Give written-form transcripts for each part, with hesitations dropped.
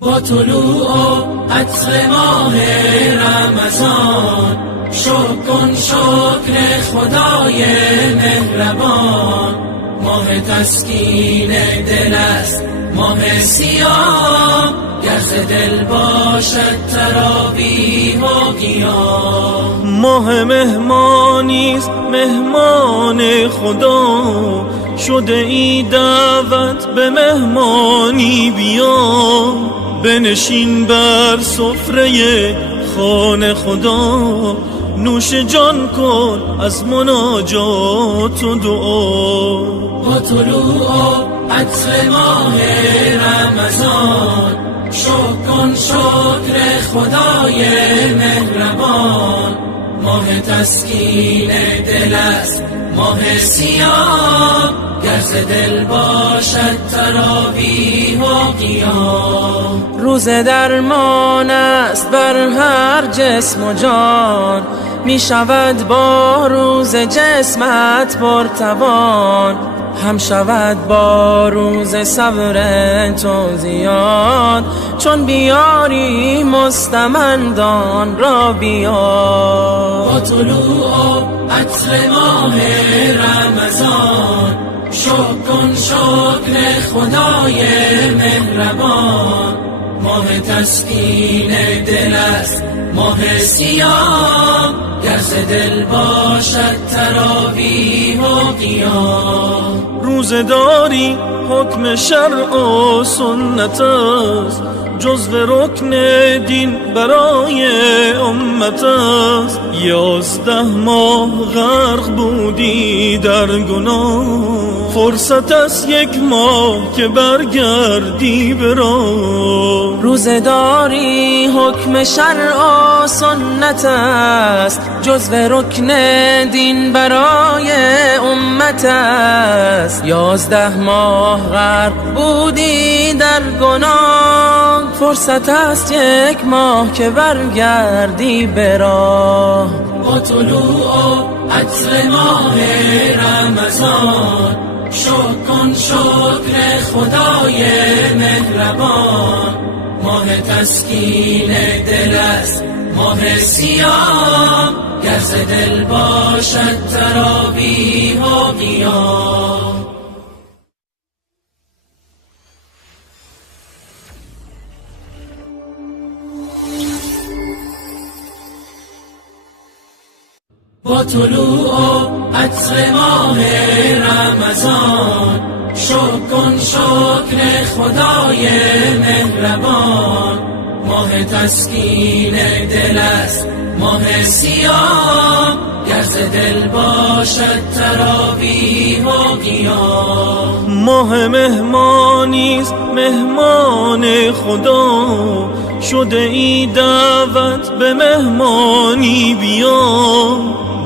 با طلوع عطر ماه رمضان کن شکر خدای مهربان. ماه تسکین دل است، ماه صیام، گر ز دل باشد تراویح و قیام. ماه مهمانیست، مهمان خدا، شده ای دعوت به مهمانی بیا. بنشین بر سفره خوان خدا، نوش جان کن از مناجات و دعا. با طلوع عطر ماه رمضان کن شکر خدای مهربان. ماه تسکین دل است، ماه صیام، گر ز دل باشد تراویح و قیام. روز درمان است بر هر جسم و جان، می شود با روز جسمت پرتوان. هم شود با روز صبر تو زیاد، چون بیاری مستمندان را بیار. با طلوع عطر ماه رمضان کن شکر خدای مهربان. ماه تسکین دل است، ماه صیام، گر ز دل باشد تراویح و قیام. روزداری حکم شرع و سنت است، جزو رکن دین برای امت است. 11 ماه غرق بودی در گناه، فرصت است 1 ماه که برگردی به راه. روزداری حکم شرع و سنت است، جزو رکن دین برای امت است. 11 ماه غرق بودی در گناه، فرصت است 1 ماه که برگردی به راه. با طلوع عطر ماه رمضان کن شکر خدای مهربان. ماه تسکین دل است، ماه صیام، گر ز دل باشد تراویح و قیام. با طلوع عطر ماه رمضان کن شکر خدای مهربان. ماه تسکین دل است، ماه صیام، گر ز دل باشد تراویح و قیام. ماه مهمانیست، مهمان خدا، شده ای دعوت به مهمانی بیا.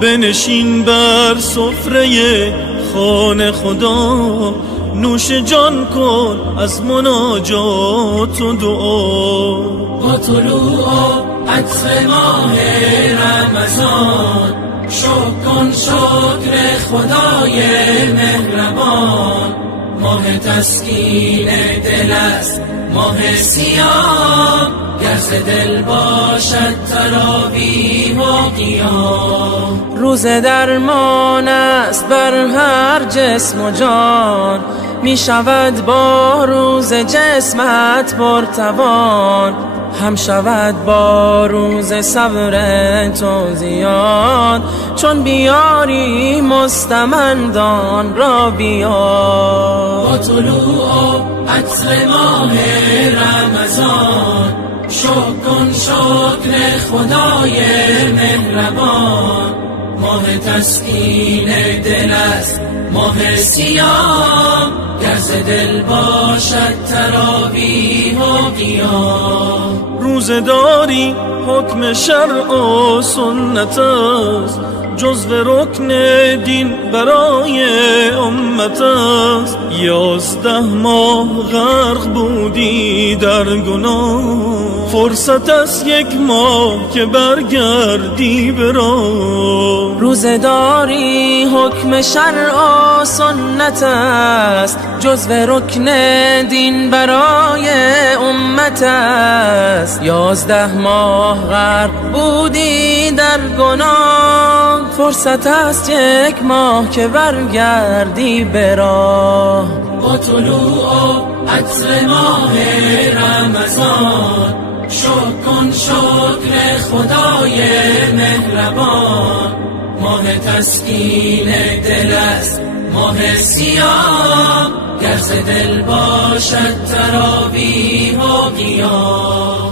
بنشین بر سفره خوان خدا، نوش جان کن از مناجات و دعا. با طلوع عطر ماه رمضان کن شکر خدای مهربان. ماه تسکین دل است، ماه صیام، گر ز دل باشد تراویح و قیام. روز درمان است بر هر جسم و جان، می شود با روز جسمت پرتوان. هم شود با روز صبر تو زیاد، چون بیاری مستمندان را بیار. با طلوع عطر ماه رمضان کن شکر خدای مهربان. ماه تسکین دل است، ماه صیام، گر ز دل باشد تراویح و قیام. روزداری حکم شرع و سنت است، جزو رکن دین برای امت است. 11 ماه غرق بودی در گناه، فرصت است 1 ماه که برگردی به راه. روزداری حکم شرع و سنت است، جزو رکن دین برای امت رحمت است. 11 ماه غرق بودی در گناه، فرصت است 1 ماه که برگردی به راه. با طلوع عطر ماه رمضان شکر کن شکر خدای مهربان. ماه تسکین دل است ماه سیاه، گر ز دل باشد تراویح و قیام.